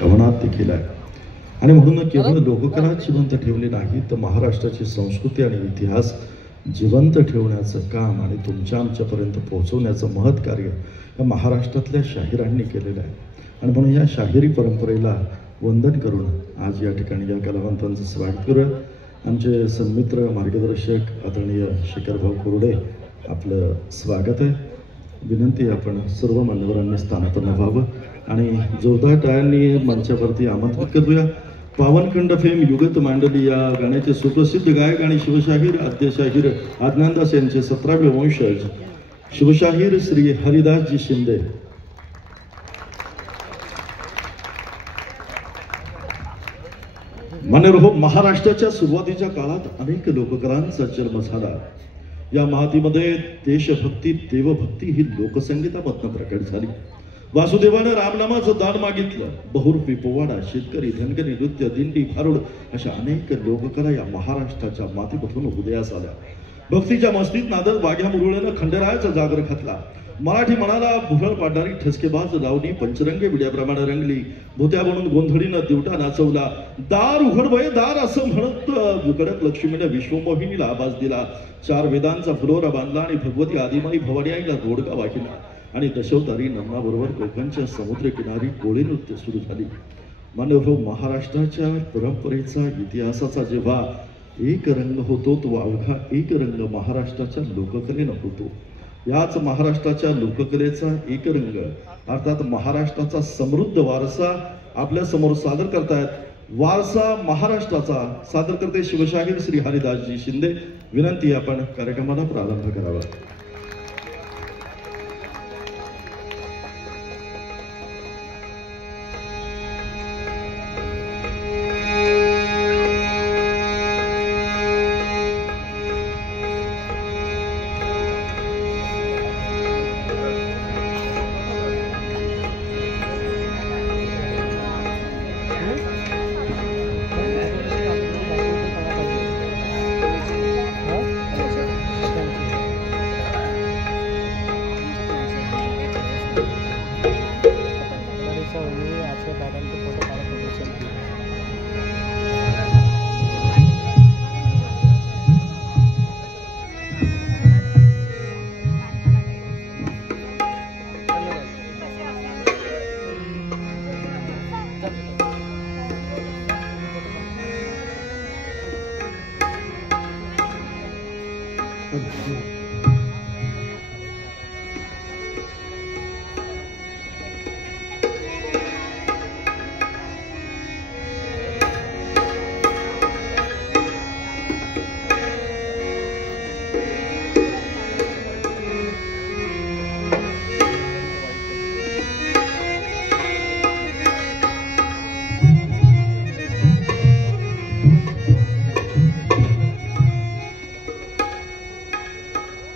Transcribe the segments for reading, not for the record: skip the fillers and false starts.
कवनात देखील आहे. आणि म्हणून केवळ लोककला जिवंत ठेवली नाही तर महाराष्ट्राची संस्कृती आणि इतिहास जिवंत ठेवण्याचं काम आणि तुमच्या आमच्यापर्यंत पोहोचवण्याचं महत् कार्य या महाराष्ट्रातल्या शाहिरांनी केलेलं आहे. आणि म्हणून या शाहिरी परंपरेला वंदन करून आज या ठिकाणी या कलावंतांचं स्वागत करूया. आमचे सन्मित्र मार्गदर्शक आदरणीय शेखरभाऊ कोरडे, आपलं स्वागत आहे. विनंती आपण सर्व मान्यवरांनी स्थानापन्न व्हावं आणि जोरदार टाळ्यांनी मंचावरती आमंत्रित करूया. पावनखंड फेम युगत मांडली या गाण्याचे सुप्रसिद्ध गायक आणि शिवशाहीर आद्यशाहीर आज्ञानदास यांचे 17वे वंशज शिवशाहीर श्री हरिदासजी शिंदे. मान्यवर, महाराष्ट्राच्या सुरुवातीच्या काळात अनेक लोककलांचा जन्म झाला. या मातीमध्ये देशभक्ती, देवभक्ती ही लोकसंगीतामधनं प्रकट झाली. वासुदेवानं रामनामाचं दान मागितलं. बहुरूपी पोवाडा, शेतकरी, धनगरी, नृत्य, दिंडी, भारुड अशा अनेक लोककला या महाराष्ट्राच्या मातीमधून उदयास आल्या. भक्तीच्या मस्तीत नादत वाघ्या मुरळीनं खंडेरायाचा जागर घातला. मराठी मनाला भुरळ पाडणारी ठसकेबाज लावणी पंचरंगी विड्याप्रमाणे रंगली. भोत्या बनून गोंधळीनं दिवटा नाचवला. दार उघडवय दार असं म्हणत उकडत लक्ष्मीनं विश्वमोहिनीला आवाज दिला. 4 वेदांचा फुलोरा बांधला आणि भगवती आदिमाई भवानी आईला रोडगा वाहिला. आणि दशावतारी नमनाबरोबर कोकणच्या समुद्रकिनारी कोळी नृत्य सुरू झाली. मानव, महाराष्ट्राच्या परंपरेचा, इतिहासाचा जेव्हा एक रंग होतो तो अवघा एक रंग महाराष्ट्राच्या लोककलेनं होतो. याच महाराष्ट्राच्या लोककलेचा एक रंग अर्थात महाराष्ट्राचा समृद्ध वारसा आपल्या समोर सादर करतायत. वारसा महाराष्ट्राचा सादर करते शिवशाहीर श्री हरिदासजी शिंदे. विनंती, आपण कार्यक्रमाला प्रारंभ करावा.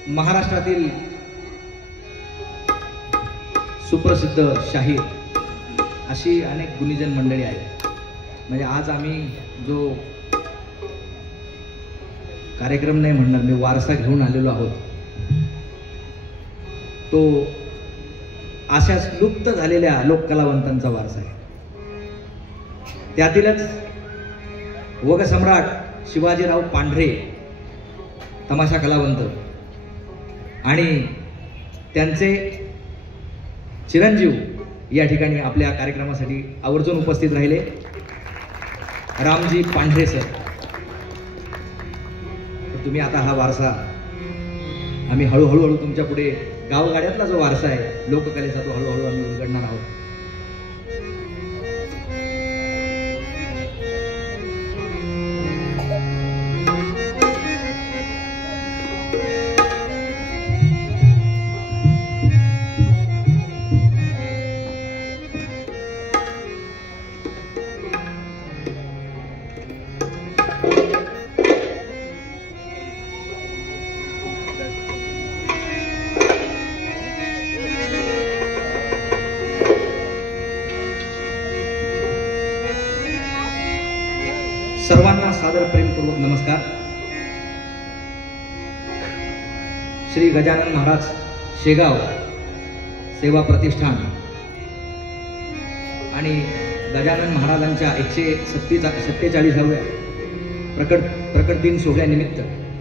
महाराष्ट्रातील सुप्रसिद्ध शाहीर अशी अनेक गुणीजन मंडळी आहेत. म्हणजे आज आम्ही जो कार्यक्रम नाही म्हणणार मी, वारसा घेऊन आलेलो आहोत, तो अशाच लुप्त झालेल्या लोककलावंतांचा वारसा आहे. त्यातीलच वगसम्राट शिवाजीराव पांढरे तमाशा कलावंत आणि त्यांचे चिरंजीव या ठिकाणी आपल्या कार्यक्रमासाठी आवर्जून उपस्थित राहिले. रामजी पांढरे सर, तुम्ही आता हा वारसा आम्ही हळूहळू तुमच्या पुढे गावगाड्यातला जो वारसा आहे लोककलेचा तो हळूहळू आम्ही उलगडणार आहोत. सर्वांना सादर प्रेमपूर्वक नमस्कार. श्री गजानन महाराज शेगाव सेवा प्रतिष्ठान आणि गजानन महाराजांच्या 147व्या प्रकट दिन सोहळ्यानिमित्त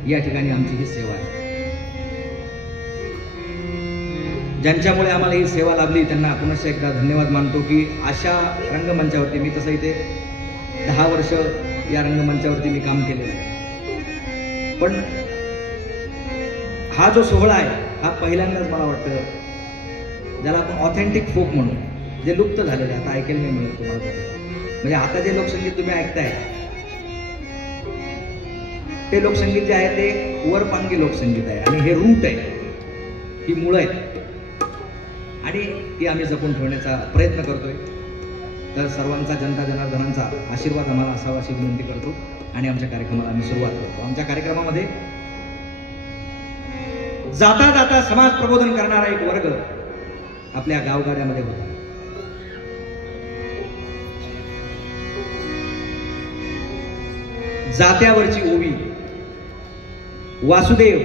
या ठिकाणी आमची ही सेवा आहे. ज्यांच्यामुळे आम्हाला ही सेवा लाभली त्यांना पुनश्च एकदा धन्यवाद मानतो की अशा रंगमंचावरती, मी तसं इथे 10 वर्ष या रंगमंचावरती मी काम केलेलं आहे, पण हा जो सोहळा आहे हा पहिल्यांदाच मला वाटतं ज्याला आपण ऑथेंटिक फोक म्हणू, जे लुप्त झालेले आता ऐकायला नाही मिळत तुम्हाला. म्हणजे आता जे लोकसंगीत तुम्ही ऐकताय ते लोकसंगीत जे आहे ते वरपांगी लोकसंगीत आहे आणि हे रूट आहे, ही मुळं आहेत आणि ती आम्ही जपून ठेवण्याचा प्रयत्न करतोय. तर सर्वांचा, जनता जनार्दनांचा आशीर्वाद आम्हाला असावा अशी विनंती करतो आणि आमच्या कार्यक्रमाला आम्ही सुरुवात करतो. आमच्या कार्यक्रमामध्ये जाता जाता समाज प्रबोधन करणारा एक वर्ग आपल्या गावगाड्यामध्ये होता. जात्यावरची ओवी, वासुदेव,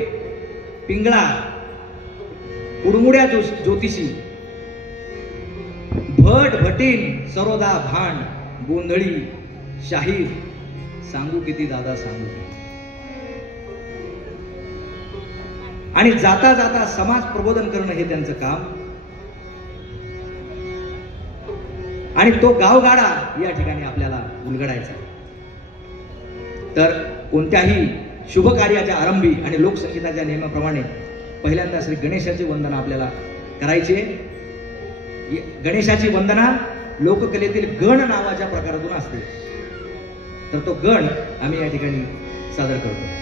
पिंगळा, उडमुड्या ज्योतिषी, भट भटीन, सरोदा भांड, गोंधळी, शाहीर, सांगू किती दादा सांगू किती. आणि जाता जाता समाज प्रबोधन करणं हे त्यांचं काम. आणि तो गावगाडा या ठिकाणी आपल्याला उलगडायचा. तर कोणत्याही शुभ कार्याच्या आरंभी आणि लोकसंगीताच्या नियमाप्रमाणे पहिल्यांदा श्री गणेशाची वंदना आपल्याला करायची. गणेशाची वंदना लोककलेतील गण नावाच्या प्रकारातून असते. तर तो गण आम्ही या ठिकाणी सादर करतो.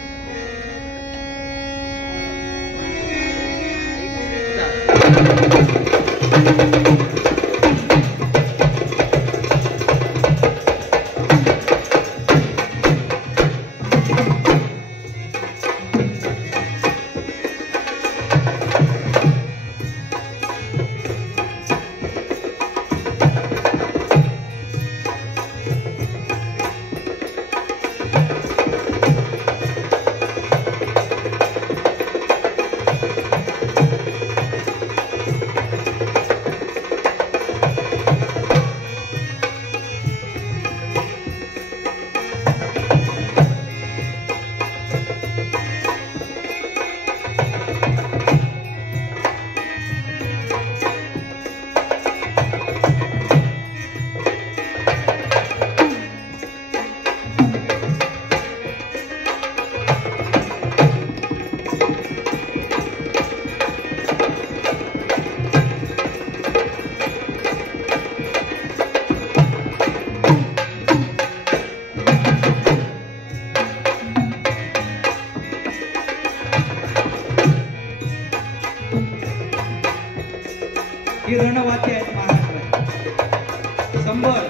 ही रणवाद्य आहेत महाराष्ट्रात. संबर,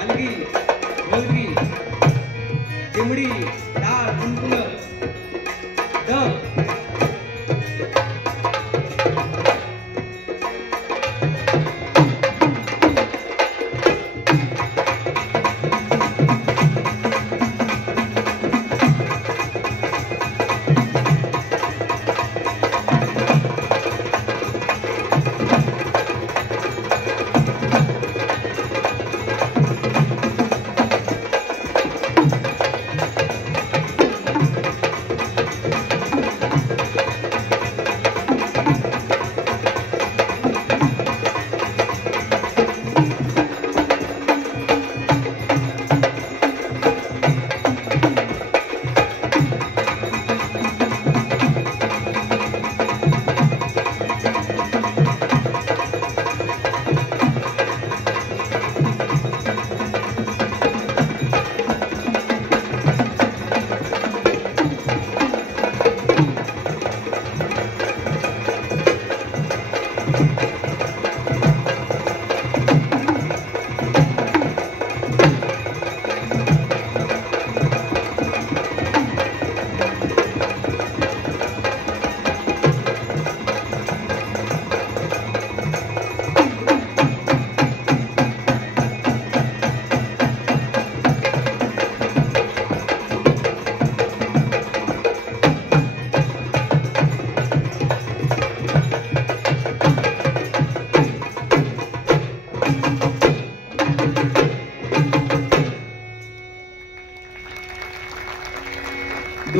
हलगी, ढोलकी, चिमडी, टाळ, कुंकुल, डब,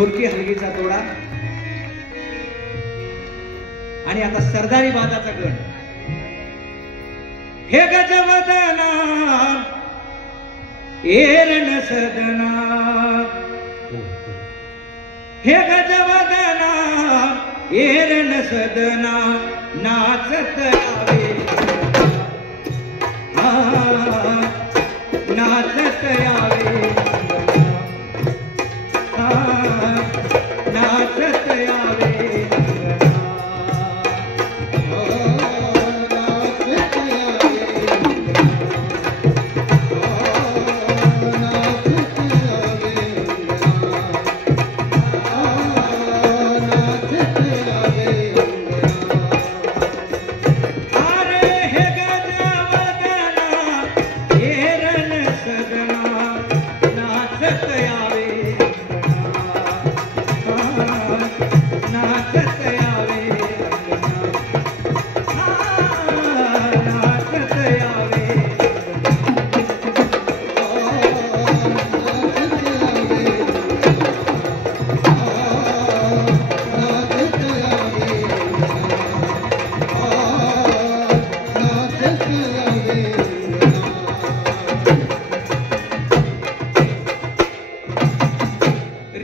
ढोलकी हलगीचा तोडा आणि आता सरदारी बाजाचा गण. हे गजवदना एरण सदना, हे गजवदना एरण सदना नाचत यावे, नाचत यावे, नाचत यावे.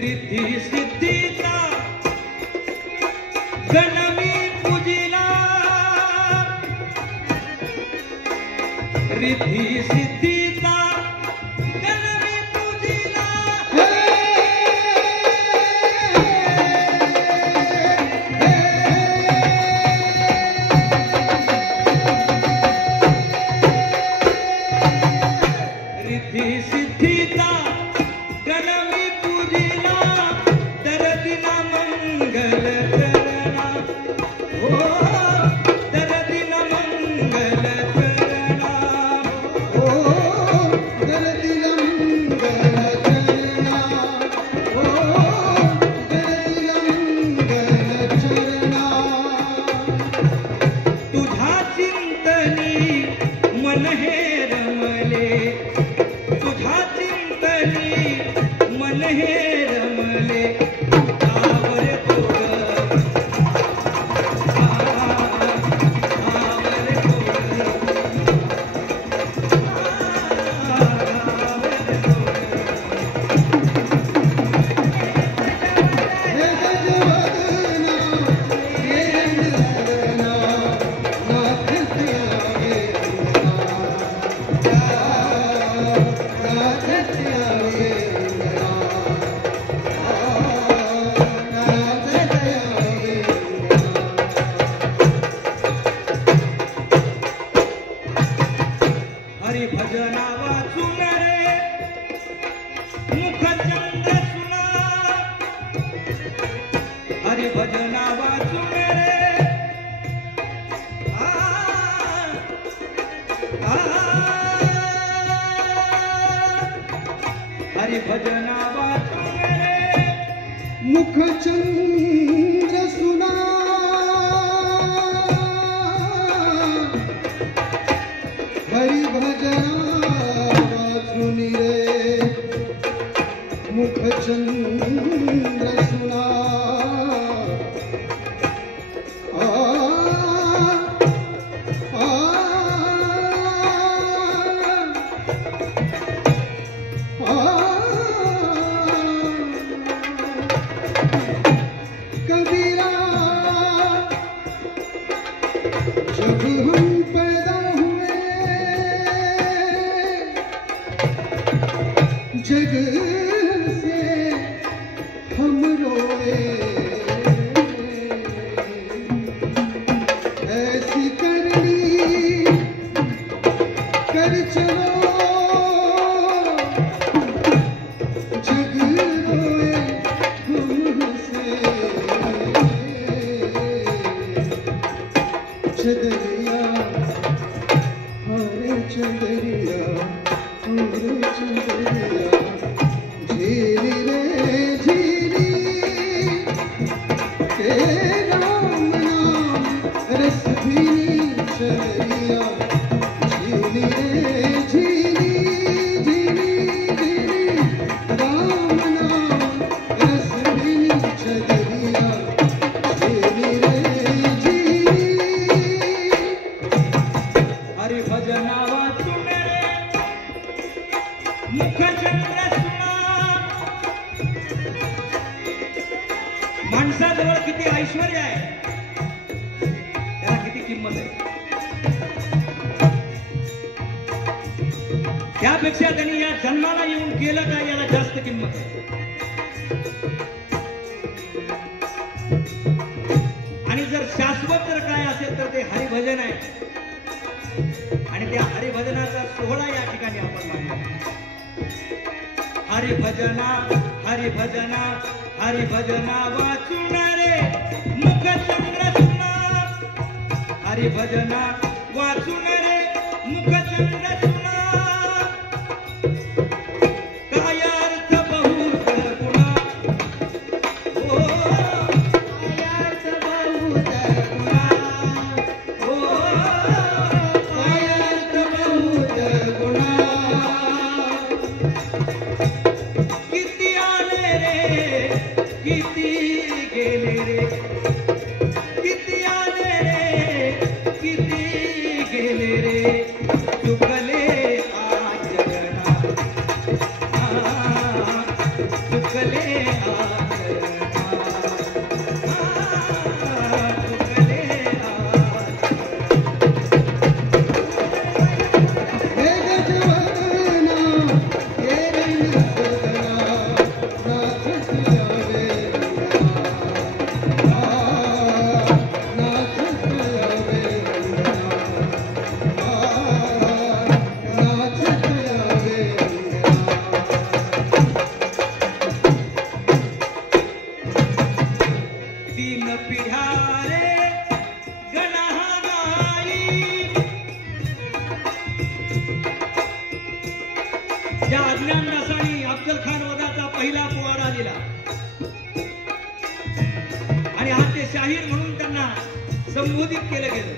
रिद्धी सिद्धीचा गणवी पूजिला, रिद्धी सिद्धीचा गणवी पूजिला, दरदिना मंगल चरणा, हो दरदिना मंगल चरणा, हो दरदिना मंगल चरणा, हो दरदिना मंगल चरणा. तुझ्या चिंतनी मन हे रमले, तुझ्या चिंतनी मन हे रमले, आवर तोड, आवर हरि भजना वाचून रे मुखचंद्र सुना, हरि भजना वाचून रे हरि भजना वाचून रे मुखचंद्र सुना, हरि भजना वाचून रे मुखचंद्र सुना. कबीरा जब हम पैदा हुए जग से हम रोए, ऐसी करनी कर चलो जग रोए हमसे. चदरिया हरे चदरिया हरे चदरिया, झीली रे झीली के राम नाम रस भीनी चदरिया, झीली रे झीली झीली झीली राम नाम रस भीनी मुखचंद्र सुना. माणसाजवळ किती ऐश्वर आहे, त्याला किती किंमत आहे. त्यापेक्षा त्यांनी या जन्माला येऊन केलं का याला जास्त किंमत आहे. आणि जर शाश्वत जर काय असेल तर ते हरिभजन आहे. आणि त्या हरिभजनाचा सोहळा या ठिकाणी आपण मांडला. हरिभजना हरिभजना हरिभजना वाचून रे मुखचंद्र सुना. हरिभजना वाचून रे मुखचंद्र सुना. काय अर्थ बहुत गुणा. ओ काय अर्थ बहुत गुणा. ओ काय अर्थ बहुत गुणा. किती आले रे किती गेले रे. किती आले रे किती गेले रे. चुकले आज जगना. चुकले आज जगना. चुकले आज. हे गजवाना हे रणसदना नाचत यावे रंगना. नाचत यावे रंगना. नाचत यावे रंगना. तीन पिढ्या रे गणहागाई. या अज्ञानदासांनी अफजल खान वधाचा पहिला पोवाडा दिला आणि आज ते शाहीर म्हणून त्यांना संबोधित केलं गेलं.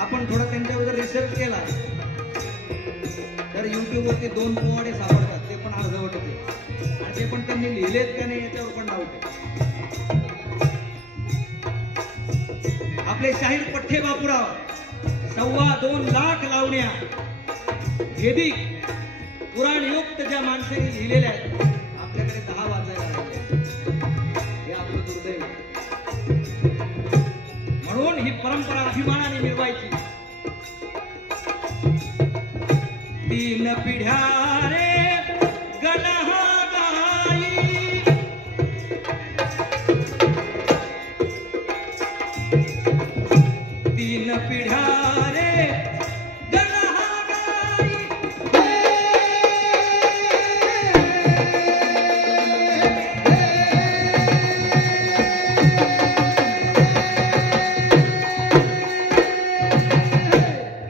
आपण थोडा त्यांच्याबद्दल रिसर्च केला तर युट्यूबवरती 2 पोवाडे सापडतात. ते पण अर्धवट होते आणि ते पण त्यांनी लिहिलेत का नाही याच्यावर पण डाऊट आहे. आपले शाहीर पठ्ठे बापूराव 2.25 लाख लावण्या भेदिक पुराणयुक्त ज्या माणसांनी लिहिलेल्या आहेत, आपल्याकडे 10 वाचायला राहिले. हे आपलं दुर्दैव. म्हणून ही परंपरा अभिमानाने मिरवायची. तीन पिढ्या रे गणहागाई. तीन पिढ्या रे गणहागाई.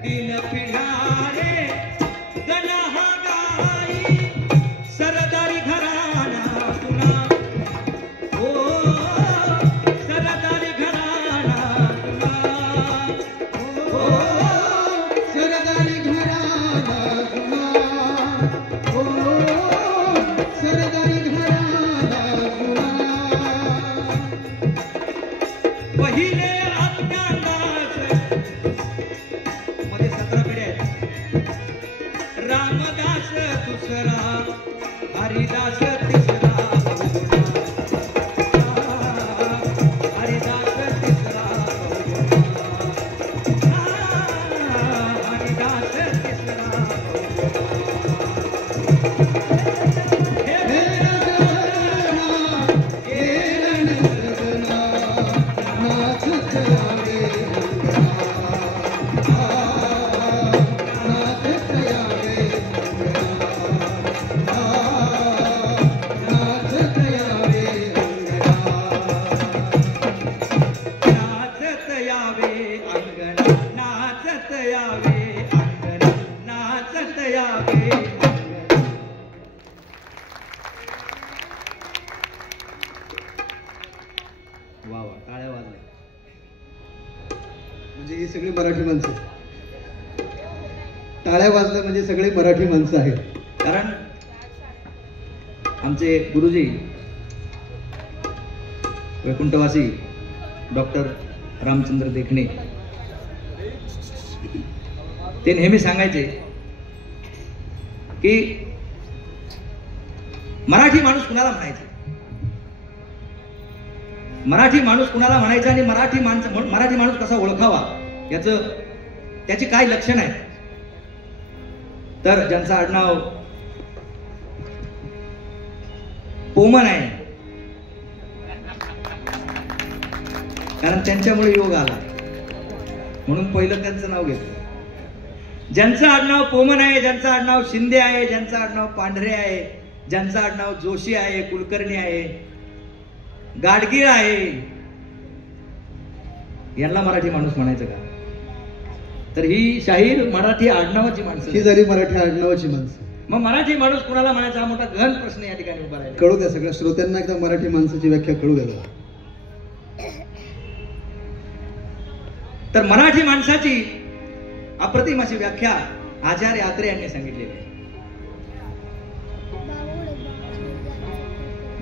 तीन पिढ्या रे गणहागाई. सरदारी घराणा तुना. ओ सरदारी घराणा तुना. ओ सरदारी घराणा जुना. ओ सरदारी घराणा जुना. पहिले अज्ञानदास मध्ये 17 पिढ्या आहेत. रामदास दुसरा हरिदास तिसरा. हरिदास तिसरा. हरिदास तिसरा. हे हे गजवाना हे रणसदना नाचत यावे रंगना. नाचत यावे रंगना. नाचत यावे रंगना. नाचत यावे अंगण. नाचत यावे अंगण. नाचत यावे अंगण. वा वा, टाळ्या वाजल्या. म्हणजे ही सगळी मराठी माणसं. टाळ्या वाजल्या म्हणजे सगळे मराठी माणसं आहेत. कारण आमचे गुरुजी वैकुंठवासी डॉक्टर रामचंद्र देखणे ते नेहमी सांगायचे की मराठी माणूस कुणाला म्हणायचा, मराठी माणूस कुणाला म्हणायचा आणि मराठी माणूस कसा ओळखावा त्याची काय लक्षण आहे. तर ज्यांचं आडनाव पोमन आहे, कारण त्यांच्यामुळे योग आला म्हणून पहिलं त्यांचं नाव घेतलं. ज्यांचं आडनाव पोमन आहे, ज्यांचं आडनाव शिंदे आहे, ज्यांचं आडनाव पांढरे आहे, ज्यांचं आडनाव जोशी आहे, कुलकर्णी आहे, गाडगीळ आहे, यांना मराठी माणूस म्हणायचं का? तर ही शाहीर मराठी आडनावाची माणसं ही झाली मराठी आडनावाची माणसं. मग मराठी माणूस कुणाला म्हणायचा हा मोठा गहन प्रश्न या ठिकाणी उभा राहिला. कळू द्या सगळ्या श्रोत्यांना एकदा मराठी माणसाची व्याख्या कळू द्या. तर मराठी माणसाची अप्रतिम अशी व्याख्या आचार्य आत्रे यांनी सांगितलेली आहे.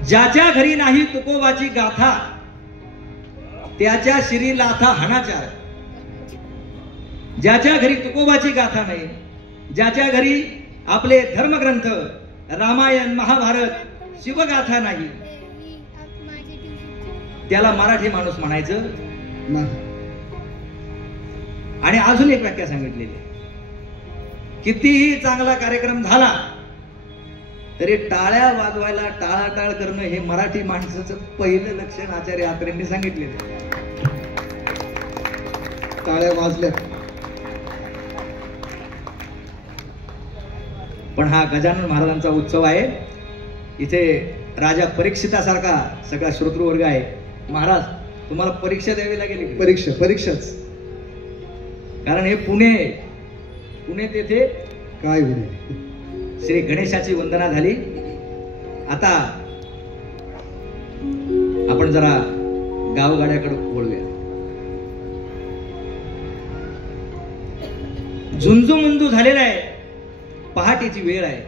ज्याच्या घरी नाही तुकोबाची गाथा त्याच्या शिरी लाथा हाणाचार. ज्याच्या घरी तुकोबाची गाथा नाही, ज्याच्या घरी आपले धर्मग्रंथ रामायण महाभारत शिवगाथा नाही, त्याला मराठी माणूस म्हणायचं नाही. आणि अजून एक व्याख्या सांगितलेली आहे, कितीही चांगला कार्यक्रम झाला तरी टाळ्या वाजवायला टाळाटाळ करणं हे मराठी माणसाचं पहिलं लक्षण आचार्य आत्रेंनी सांगितलेलं आहे. टाळ्या वाजल्या पण हा गजानन महाराजांचा उत्सव आहे. इथे राजा परीक्षितासारखा सगळा श्रोतृवर्ग आहे. महाराज तुम्हाला परीक्षा द्यावी लागेल. परीक्षाच, कारण हे पुणे तेथे काय होईल. श्री गणेशाची वंदना झाली. आता आपण जरा गावगाड्याकडे वळूया. झुंजूमुंजू झालेला आहे, पहाटेची वेळ आहे.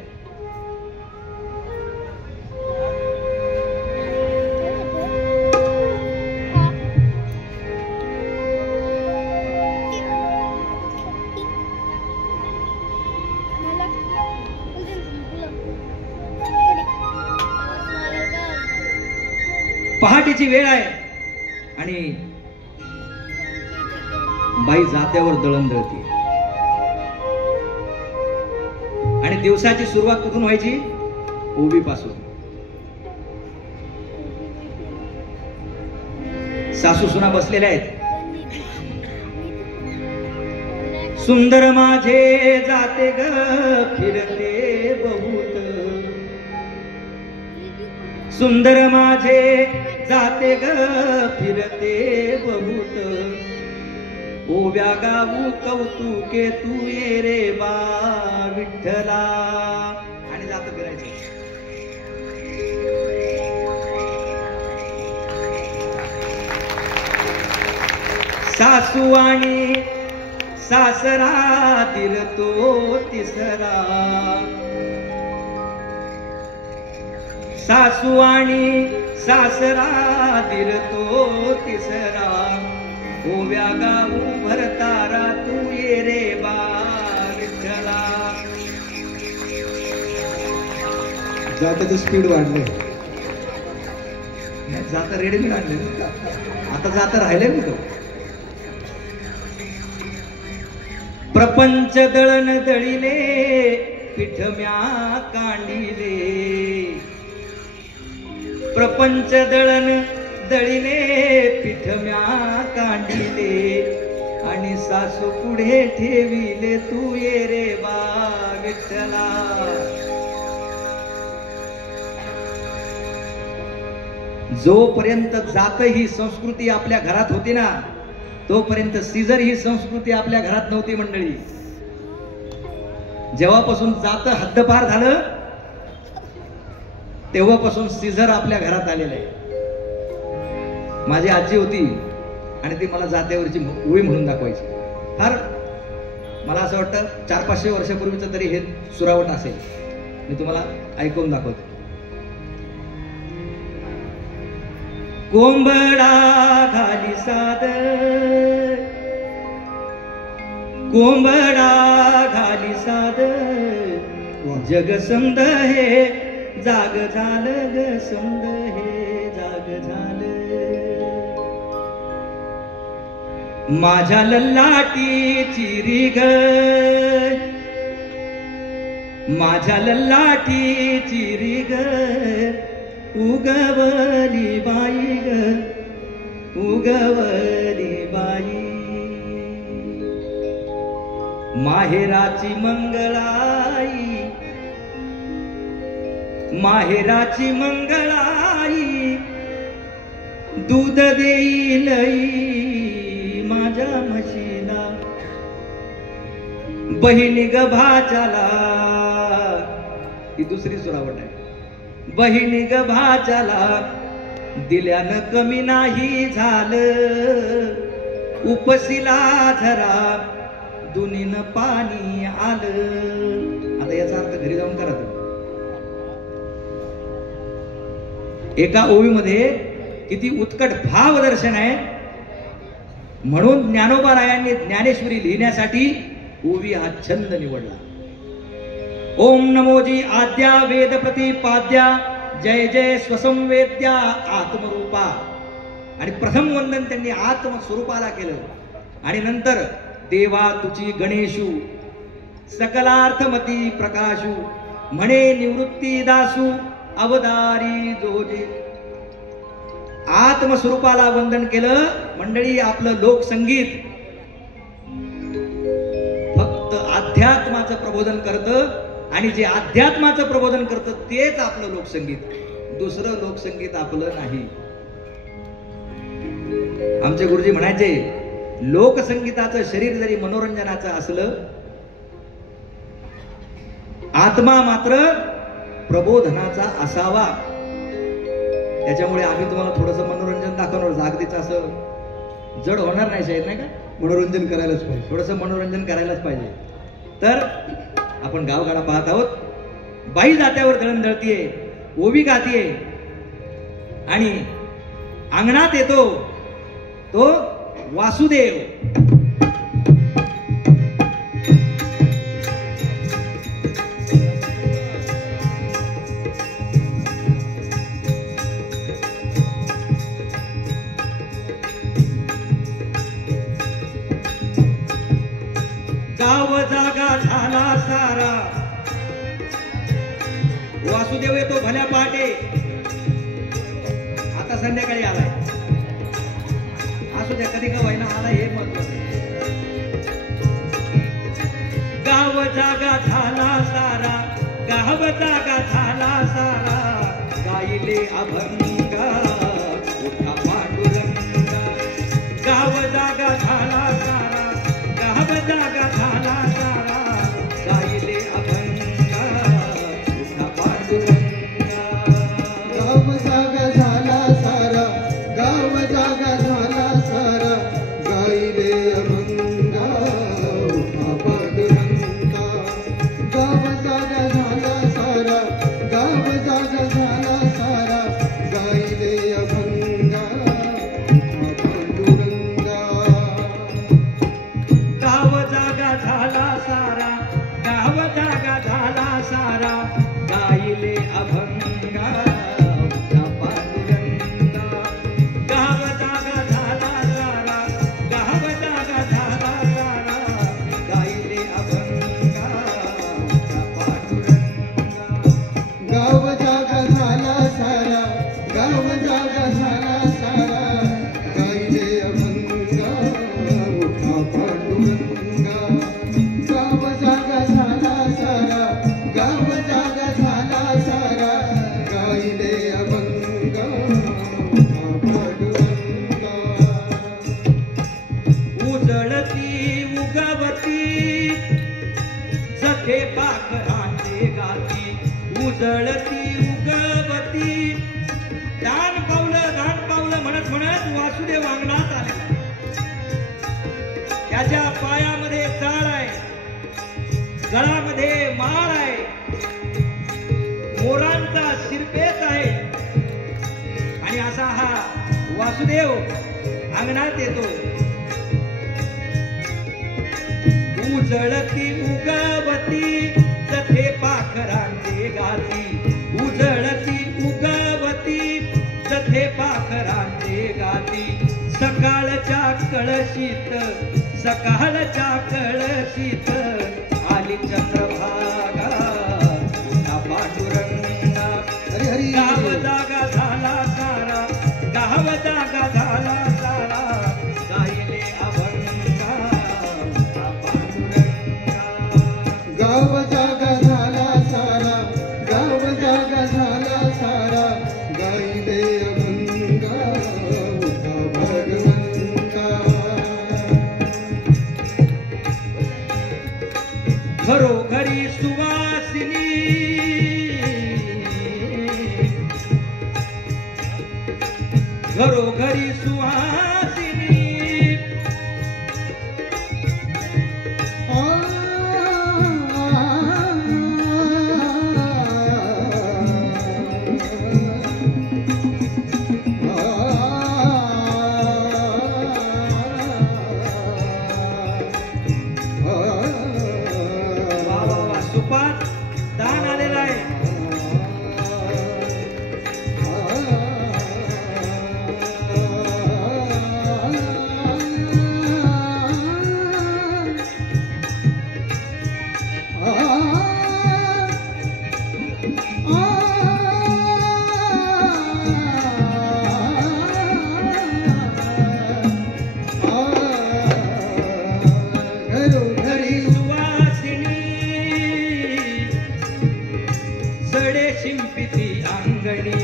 पहाटेची वेळ आहे आणि बाई जात्यावर दळण दळते. आणि दिवसाची सुरुवात कुठून व्हायची? ओबीपासून. सासू सुना बसलेल्या आहेत. सुंदर माझे जाते ग फिरते बहुत, सुंदर माझे जाते ग फिरते बहुत, ओव्या गाऊ कौतुके तू ये रे बा विठ्ठला. आणि जात फिरायचं. सासू आणि सासरा दिल तो तिसरा, सासू आणि सासरा दिल तो तिसरा, ओव्या गाऊ भरतारा तू ये रे बा विठ्ठला. जात्याचं स्पीड वाढलंय. जाता रेडीमेड आणले, आता जाता राहिले मी. तो प्रपंच दळण दळिले पिठम्या कांडिले, प्रपंच दळण दळिले पिठम्या कांडिले, आणि सासू पुढे ठेविले तू ये रे बा विठ्ठला. जोपर्यंत जात ही संस्कृती आपल्या घरात होती ना, तोपर्यंत सीझर ही संस्कृती आपल्या घरात नव्हती मंडळी. जेव्हापासून जात हद्दपार झालं तेव्हापासून सीझर आपल्या घरात आलेलं आहे. माझी आजी होती आणि ती मला जात्यावरची ओळी म्हणून दाखवायची. फार मला असं वाटतं 400-500 वर्षापूर्वीच तरी हे सुरावट असेल. मी तुम्हाला ऐकून दाखवतो. कोंबडा घाली साद, कोंबडा घाली साद, जग समद हे जाग झालं ग समद हे जाग झालं माझ्या लल्लाटी चिरी ग माझ्या लल्लाटी चिरी ग उगवली बाई ग उगवली बाई माहेराची मंगळाई माहेराची मंगळाई दूध देईल माझ्या म्हशीला बहिणी ग भाच्याला ही दुसरी सुरावट आहे बहिणी ग भाच्याला दिल्यानं कमी नाही झालं उपसीला झरा दुनीनं पाणी आलं आता याचा अर्थ घरी जाऊन करा तुम्ही एका ओवीमध्ये किती उत्कट भाव दर्शन आहे म्हणून ज्ञानोबा रायांनी ज्ञानेश्वरी लिहिण्यासाठी ओवी हा छंद निवडला ओम नमोजी आद्या वेद प्रतिपाद्या जय जय स्वसंवेद्या आत्मरूपा आणि प्रथम वंदन त्यांनी आत्मस्वरूपाला केलं आणि नंतर देवा तुची गणेशू सकलार्थमती प्रकाशू म्हणे निवृत्ती दासू अवतारी जोजे आत्मस्वरूपाला वंदन केलं मंडळी आपलं लोकसंगीत फक्त अध्यात्माचं प्रबोधन करतं आणि जे अध्यात्माचं प्रबोधन करतं तेच आपलं लोकसंगीत दुसरं लोकसंगीत आपलं नाही आमचे गुरुजी म्हणायचे लोकसंगीताचं शरीर जरी मनोरंजनाचं असलं आत्मा मात्र प्रबोधनाचा असावा त्याच्यामुळे आम्ही तुम्हाला थोडंसं मनोरंजन दाखवणार अगदीच असं जड होणार नाही शायद नाही का मनोरंजन करायलाच पाहिजे थोडंसं मनोरंजन करायलाच पाहिजे तर आपण गावगाडा पाहत आहोत बाई जात्यावर दळण दळतीये ओवी गातीये आणि अंगणात येतो तो वासुदेव गाव जागा झाला सारा वासुदेव येतो भल्या पहाटे आता संध्याकाळी आलाय असू द्या कधी का व्हायला आला हे महत्वाचं गाव जागा झाला सारा गाव जागा झाला सारा गायले अभंगा उठा पांडुरंगा गाव जागा झाला सारा गाव जागा झाला सारा गायले अभंगा उठा पांडुरंगा गाव जागा झाला सारा गाव जागा झाला सारा गायले अभंगा उठा पांडुरंगा गाव जागा झाला सारा गाव जागा झाला सारा गायले अभंगा उठा पांडुरंगा गाव जागा झाला सारा गाव जागा झाला सारा गायले अभंगा उठा पांडुरंगा गाव जागा झाला सारा गाव जागा झाला सारा गायले अभंगा उठा पांडुरंगा गाव जागा झाला सारा गाव जागा झाला सारा गायले अभंगा उठा पांडुरंगा गाव जागा झाला सारा गाव जागा झाला सारा गायले अभंगा उठा पांडुरंगा उजळती उगवती सखे पाखरांचे गाती उजळती उगवती दान पावलं म्हणत म्हणत वासुदेव अंगणात आलेला त्याच्या पायामध्ये चाळ आहे गळामध्ये माळ आहे मोरांचा शिरपेच आहे आणि असा हा वासुदेव अंगणात येतो उजळती उगवती सखे पाखरा कळशीत सकाळच्या कळशीत आली चंद्रभागा पुन्हा पांडुरंगा हरी हरी गाव जागा झाला सारा गाव जागा झाला सारा गायले अभंगा पुन्हा पांडुरंगा गाव जागा झाला सारा गाव जागा झाला सारा गायले अभंगा उठा भगवंता घरोघरी सुवासिनी घरोघरी सुवासिनी वा वा वा सुपात दान आलेला आहे घरोघरी सुवासिनी सडे शिंपिती अंगणी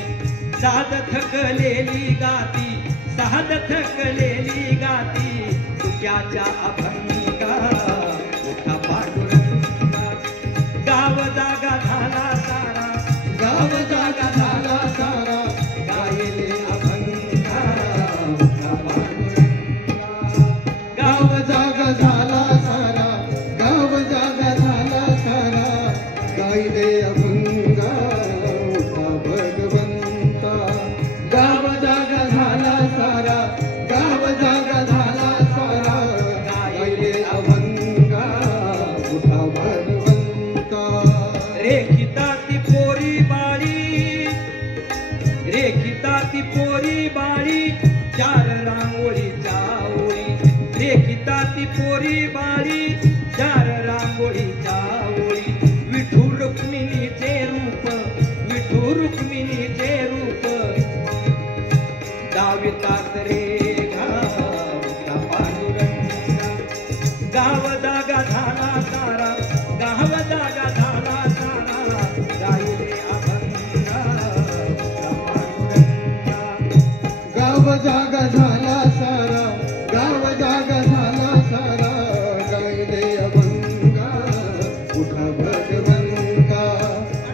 साध थकलेली गाती साध थकलेली गाती तुक्याच्या अभंगा उठा पांडुरंगा गाव जागा झाला सारा गाव जागा झाला सारा गायले अभंगा उठा पांडुरंगा गाव जागा झाला सारा गाव जागा झाला सारा गायले अभंगा उठा भगवंता गाव जागा झाला सारा गाव जागा झाला सारा गायले अभंगा उठा भगवंता रेखिता ती पोरी बाळी रेखिता ती पोरी बाळी चार रांगोळीच्या ओळी रेखिता ती पोरी बाळी चार रांगोळीच्या ओळी विठू रुक्मिणीचे रूप विठू रुक्मिणीचे रूप दावितात रे गावचा पांडुरंगा गाव जागा झाला सारा गाव जागा झाला सारा गायले अभंगा पांडुरंगा गाव जागा झाला सारा गाव जागा झाला सारा गायले अभंगा उठा भगवंता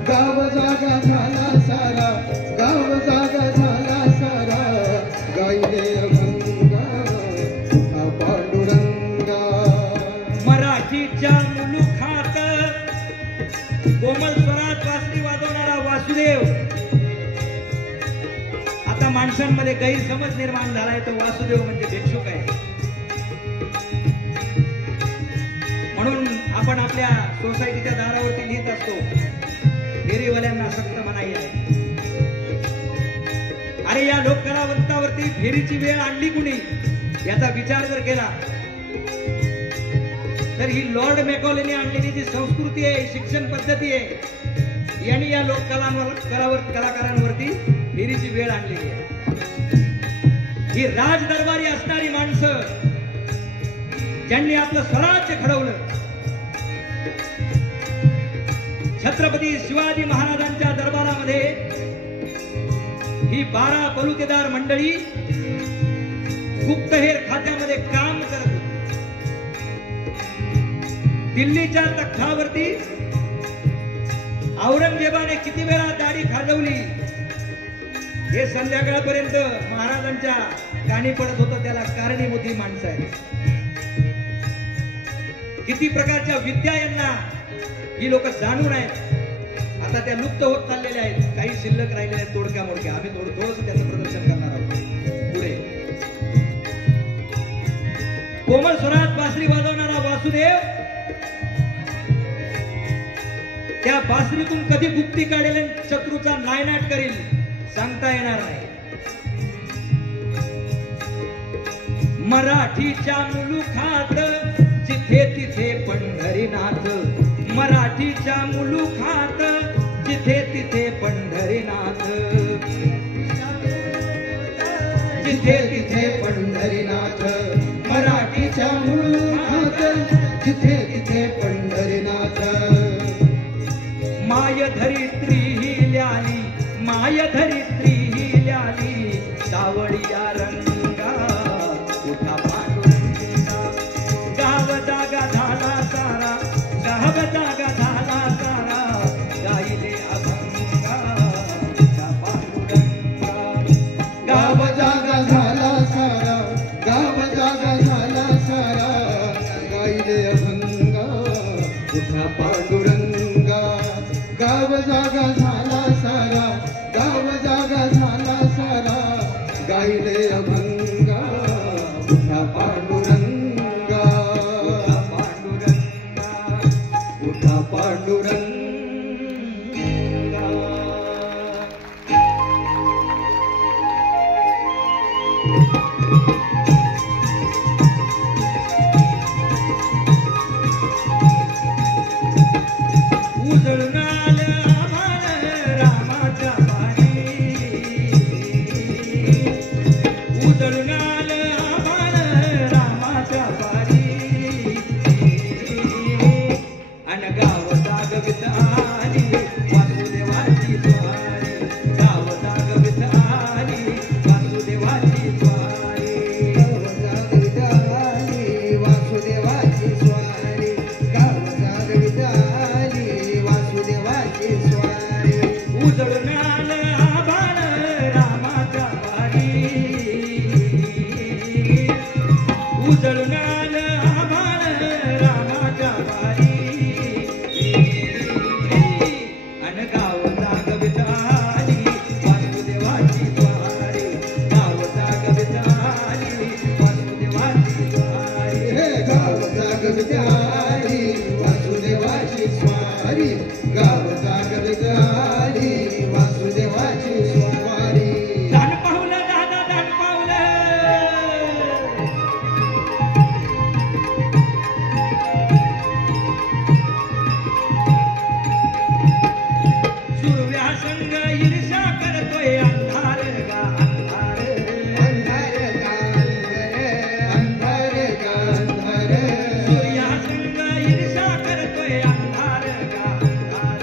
गाव जागा झाला सारा गाव जागा झाला सारा गायले अभंगा उठा पांडुरंगा मराठीच्या मुलुखात कोमल स्वरात बासरी वाजवणारा वासुदेव आता माणसांमध्ये गैरसमज निर्माण झालाय तर वासुदेव म्हणजे भिक्षुक आहे म्हणून आपण आपल्या सोसायटीच्या दारावरती लिहित असतो फेरीवाल्यांना सक्त मनाई आहे अरे या लोककलावंतावरती फेरीची वेळ आणली कुणी याचा विचार जर केला तर ही लॉर्ड मॅकॉलेने आणलेली जी संस्कृती आहे शिक्षण पद्धती आहे यांनी या कलाकारांवरती फेरीची वेळ आणलेली आहे ही राजदरबारी असणारी माणसं ज्यांनी आपलं स्वराज्य घडवलं छत्रपती शिवाजी महाराजांच्या दरबारामध्ये ही 12 बलुतेदार मंडळी गुप्तहेर खात्यामध्ये काम करत होती दिल्लीच्या तख्तावरती औरंगजेबाने किती वेळा दाढी खाजवली हे संध्याकाळपर्यंत महाराजांच्या कानी पडत होतं त्याला कारणीभूत ही माणसं आहे किती प्रकारच्या विद्या यांना ही लोक जाणून आहेत आता त्या लुप्त होत चाललेल्या आहेत काही शिल्लक राहिलेल्या आहेत तोडक्या मोडक्या आम्ही थोडंसं त्याचं प्रदर्शन करणार आहोत पुढे कोमल स्वरात बासरी वाजवणारा वासुदेव त्या बासरीतून कधी गुप्ती काढेल शत्रूचा नायनाट करील सांगता येणार नाही मराठीच्या मुलुखात जिथे तिथे पंढरीनाथ, मराठीच्या मुलुखात जिथे तिथे पंढरीनाथ, जिथे तिथे पंढरीनाथ, मराठीच्या मुलुखात जिथे तिथे पंढरीनाथ. माय धरित्री ही ल्याली, माय धरित्री ही ल्याली, सावळीया रंगा उठा पांडुरंगा. गाव जागा झाला सारा, गाव जागा झाला सारा, गायले अभंगा उठा पांडुरंगा. गाव जागा झाला सारा, गाव जागा झाला सारा, गायले अभंगा उठा पांडुरंगा. गाव जागा झाला सारा, गाव जागा झाला सारा, गायले अभंगा उठा पांडुरंगा. उठा पांडुरंगा, उठा पांडुरंगा. उजळून आलं आभाळ रामाच्या पारी, उजळून आलं आभाळ रामाच्या पारी. अन गाव जागवित आली वासुदेवाची स्वारी, गाव जागवित आली वासुदेवाची स्वारी. वासुदेवाची स्वारी, गाव जागवित आली वासुदेवाची स्वारी. उजळून आलं आभाळ रामाच्या पारी, उजळून आलं आभाळ रामाच्या पारी. अन गाव जागवित आली वासुदेवाची स्वारी, गाव जागवित आली वासुदेवाची स्वारी. हे गाव जागवित आली वासुदेवाची स्वारी, गाव जागवित आली वासुदेवाची स्वारी. दान पावलं दादा दान पावलं, सुरव्या संग ईर्ष्या करतोय अंधार गा अंधार. अंधार गांधार, अंधार गांधार, सूर्या संग ईर्ष्या करतोय अंधार गा अंधार.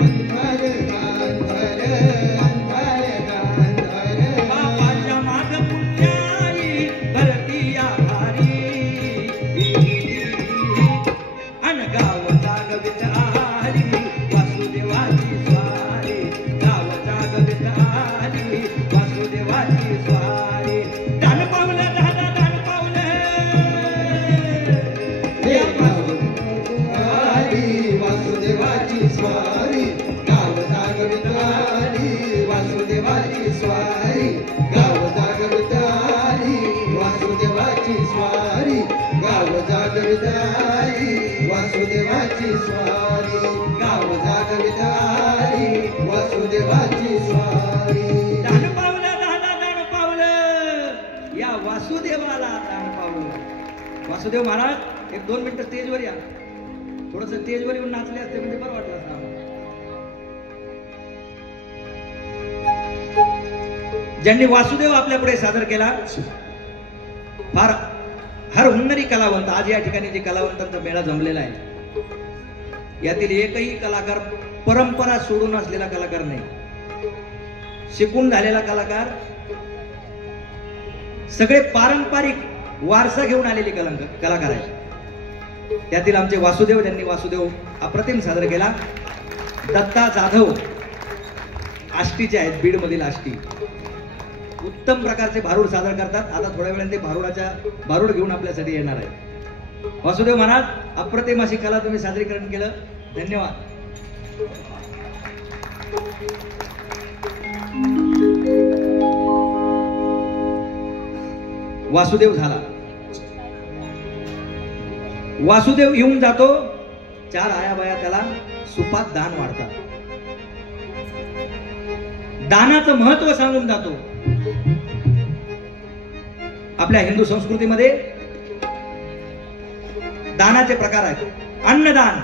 अंधार गांधार, अंधार गांधार. बापाच्या माग पुण्याई भरती या भारी. अन गाव जागवित आली वासुदेवाची स्वारी, गाव जागवित आली वासुदेवाची स्वारी. दान पावलं दादा दान पावलं, हे गाव आली वासुदेवाची स्वारी, गाव जागवित आली वासुदेवाची स्वारी, गाव जागवित आली वासुदेवाची स्वारी, गाव जागवित आली वासुदेवाची स्वारी, गाव जागवित आली वासुदेवाची स्वारी. दान पावलं दादा दान पावलं, या वासुदेवाला दान पावलं. वासुदेव महाराज एक 2 मिनिटं स्टेजवर या, थोडस स्टेजवर येऊन नाचले असते म्हणजे बरं वाटलं असतं आम्हाला. ज्यांनी वासुदेव आपल्या पुढे सादर केला, फार हर हुन्नरी कलावंत. आज या ठिकाणी जे कलावंतांचा मेळा जमलेला आहे, यातील एकही कलाकार परंपरा सोडून असलेला कलाकार नाही, शिकून झालेला कलाकार, सगळे पारंपरिक वारसा घेऊन आलेले कलाकार आहेत. त्यातील आमचे वासुदेव, ज्यांनी वासुदेव अप्रतिम सादर केला. दत्ता जाधव आष्टीचे आहेत, बीड मधील आष्टी, उत्तम प्रकारचे भारूड सादर करतात. आता थोड्या वेळाने ते भारूड घेऊन आपल्यासाठी येणार आहे. वासुदेव महाराज, अप्रतिम अशी कला तुम्ही सादरीकरण केलं, धन्यवाद. वासुदेव झाला. वासुदेव येऊन जातो, 4 आयाबाया त्याला सुपात दान वाढतात. दानाचं महत्व सांगून जातो. आपल्या हिंदू संस्कृतीमध्ये दानाचे प्रकार आहेत. अन्नदान,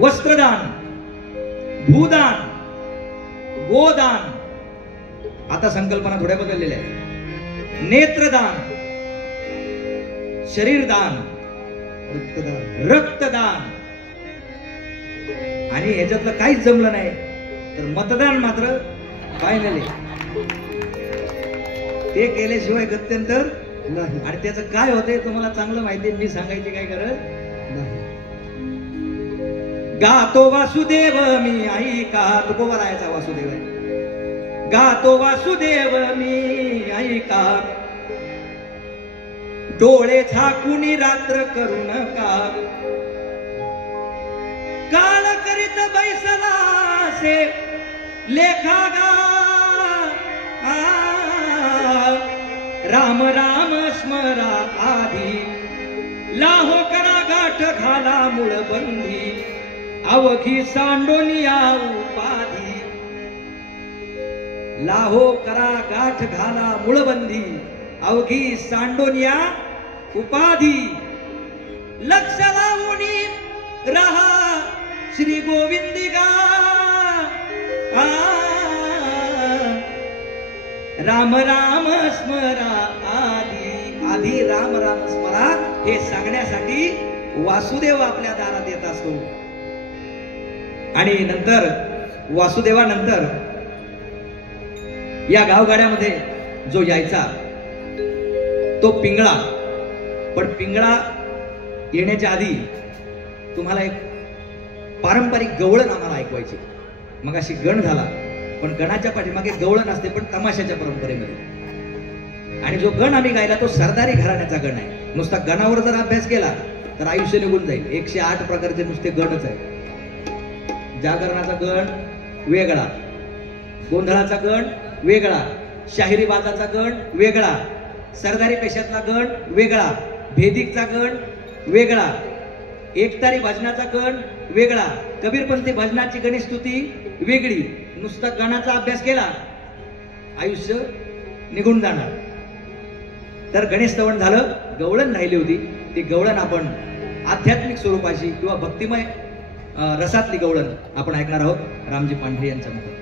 वस्त्रदान, भूदान, गोदान. आता संकल्पना थोड्या बदललेल्या आहेत. नेत्रदान, शरीरदान, रक्तदान. आणि ह्याच्यातलं काहीच जमलं नाही तर मतदान मात्र फायनल आहे. ते केल्याशिवाय गत्यंतर नाही. आणि त्याचं काय होतंय तुम्हाला चांगलं माहिती आहे, मी सांगायची काय गरज नाही. गातो वासुदेव मी ऐका. तुकोबरायाचा वासुदेव आहे. गातो वासुदेव मी ऐका, डोळे झाकून रात्र करू नका. काळ करीत बैसला से लेखा गा. राम राम स्मरा आधी, लाहो करा गाठ घाला मूळ बंधी. अवघी सांडोनिया उपाधी, लाहो करा गाठ घाला मूळबंधी. अवघी सांडोनिया उपाधी. लक्ष लावून रहा श्री गोविंदिगा. राम राम स्मरा आधी. आधी राम राम स्मरा हे सांगण्यासाठी वासुदेव आपल्या दारात येत असतो. आणि नंतर वासुदेवानंतर या गावगाड्यामध्ये जो यायचा तो पिंगळा. पण पिंगळा येण्याच्या आधी तुम्हाला एक पारंपरिक गवळण आम्हाला ऐकवायची. मग अशी गण झाला, पण गणाच्या पाठीमागे गवळण असते, पण तमाशाच्या परंपरेमध्ये. आणि जो गण आम्ही गायला तो सरदारी घराण्याचा गण आहे. नुसता गणावर जर अभ्यास केला तर आयुष्य निघून जाईल. 108 प्रकारचे नुसते गणच आहे. जागरणाचा गण वेगळा, गोंधळाचा गण वेगळा, शाहिरी बाजाचा गण वेगळा, सरदारी पेशातला गण वेगळा, भेदिकचा गण वेगळा, एकतारी भजनाचा गण वेगळा, कबीरपंथी भजनाची गणेशस्तुती वेगळी. नुसता गणाचा अभ्यास केला आयुष्य निघून जाणार. तर गणेश स्तवन झालं, गवळण राहिली होती. ती गवळण आपण आध्यात्मिक स्वरूपाची किंवा भक्तिमय रसातली गवळण आपण ऐकणार आहोत रामजी पांढरे यांच्या मुखात.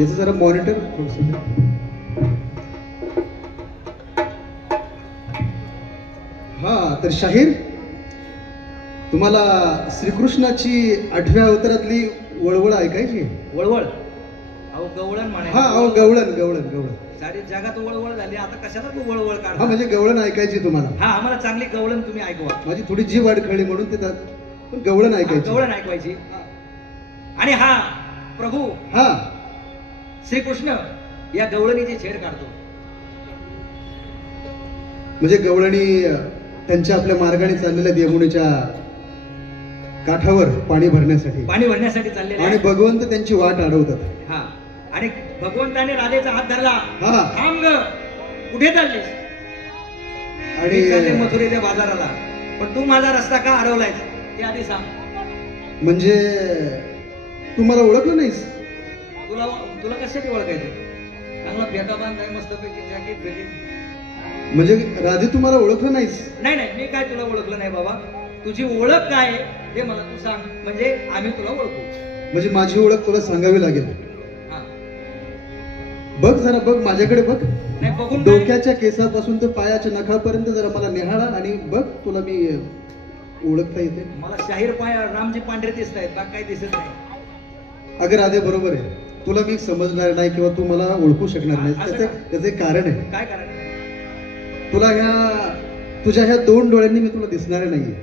याचं जरा मॉनिटर थोडंसं. हा तर शाहीर, तुम्हाला श्रीकृष्णाची 8व्या अवतारातली वळवळ ऐकायची. वळवळ? अहो गवळण म्हणायचं. हा अहो गवळण गवळण गवळण. सारी जगात वळवळ झाली, आता कशाला तू वळवळ हा काढ. म्हणजे गवळण ऐकायची तुम्हाला. हा आम्हाला चांगली गवळण तुम्ही ऐकवा. माझी थोडी जीव अडखळली म्हणून ते पण गवळण ऐकायची. गवळण ऐकवायची. आणि हा प्रभू हा श्रीकृष्ण या गवळणीची छेड काढतो. म्हणजे गवळणी त्यांच्या आपल्या मार्गाने चाललेल्या यमुनेच्या काठावर पाणी भरण्यासाठी चाललेले आणि भगवंत त्यांची वाट अडवतात. हा आणि भगवंताने राधेचा हात धरला. हा थांब ग, कुठे चाललीस? आणि चालले मथुरेच्या बाजाराला, पण तू माझा रस्ता का अडवलाय ते आधी सांग. म्हणजे तू मला ओळखलं नाहीस? तुला कशासाठी ओळखायचं? चांगला फेका बांध काय मस्तपैकी जॅकेट फेकीत. म्हणजे राधे तुम्हाला ओळखलं नाहीस? नाही नाही, मी काय तुला ओळखलं नाही बाबा. तुझी ओळख काय हे मला तू सांग, म्हणजे आम्ही तुला ओळखू. म्हणजे माझी ओळख तुला सांगावी लागेल. हा बघ जरा, बघ माझ्याकडे बघ. नाही बघून काय? डोक्याच्या केसापासून तर पायाच्या नखापर्यंत जरा मला निहाळा आणि बघ, तुला मी ओळखता येते. मला शाहीर रामजी पांढरे दिसत आहेत, बाग काही दिसत नाही. अगं राधे बरोबर आहे, तुला मी समजणार नाही किंवा तू मला ओळखू शकणार नाही. त्याचं एक कारण आहे. काय कारण? तुला तुझ्या ह्या 2 डोळ्यांनी मी तुला दिसणार नाहीये.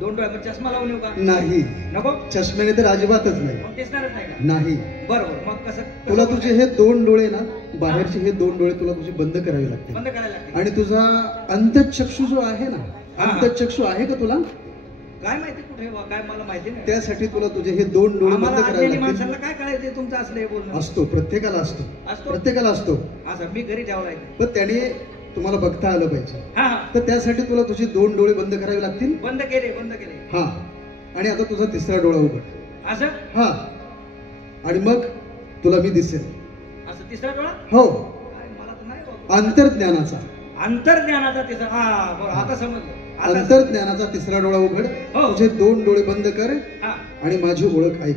2 डोळे मग चष्मा लावून येऊ का? नाही, नको. चष्म्याने तर अजिबातच नाही. मग दिसणारच नाही का? नाही. बरोबर, मग कसं तुला तुझे हे 2 डोळे ना, बाहेरचे हे 2 डोळे तुला तुझे बंद करावे लागतील. बंद करायला लागते. आणि तुझा अंतःचक्षु जो आहे ना, अंतःचक्षु आहे का तुला? काय माहिती कुठे बा, काय मला माहिती नाही. त्यासाठी तुला तुझे हे 2 डोळे आम्हाला बंद करावे आलेली लागतील. माणसाला काय कळायचं तुमचं असलं हे बोलणं. असतो, प्रत्येकाला असतो, असतो? प्रत्येकाला असतो. असं मी घरी ठेवलाय. पण त्याने तुम्हाला बघता आलं पाहिजे. हा तर त्यासाठी तुला तुझे 2 डोळे बंद करावे लागतील. बंद केले, बंद केले. हा, आणि आता तुझा 3रा डोळा उघड. असं हा, आणि मग तुला मी दिसेल. असं 3रा डोळा? हो, काय मला तर नाही बाबा. अंतर्ज्ञानाचा, अंतर्ज्ञानाचा 3रा. हा बरं, आता समजलं. आता अंतर्ज्ञानाचा 3रा डोळा उघड. हो. तुझे 2 डोळे बंद कर हा आणि माझी ओळख ऐक.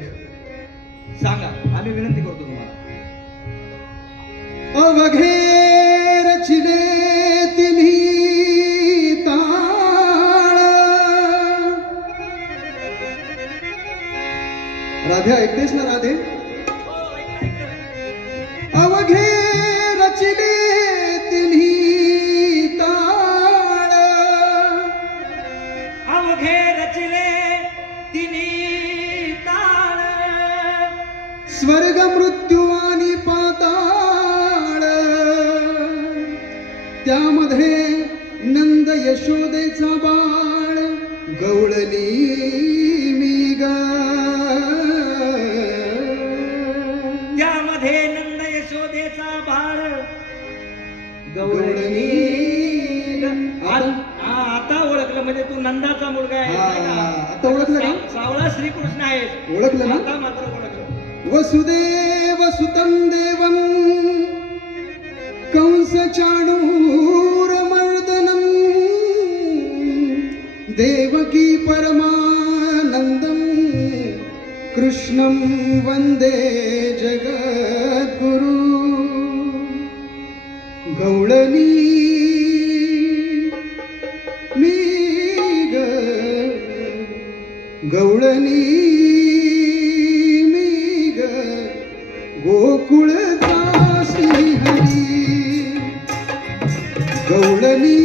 सांगा, आम्ही विनंती करतो तुम्हाला. अवघे रचिले तिन्ही ताळ. राधे, ऐकतेस ना राधे? अवघे रचिले तिन्ही ताळ. अवघे रचले तिन्ही ताळ. स्वर्ग मृत्यू आणि पाताळ. त्यामध्ये नंद यशोदेचा बाळ. गवळणी मी ग. त्यामध्ये नंद यशोदेचा बाळ. गवळणी. आता ओळखलं, म्हणजे तू नंदाचा मुलगा आहे. आता ओळखलं का? सावळा श्रीकृष्ण आहे. ओळखलं ना? आता मात्र ओळखलं. वसुदेव सुतं देवं कंस चाणूरमर्दनं. देवकी परमानन्दं कृष्णं वन्दे जगद्गुरु. गवळणी मी ग. गवळणी मी ग. गोकुळचा श्रीहरी. गवळणी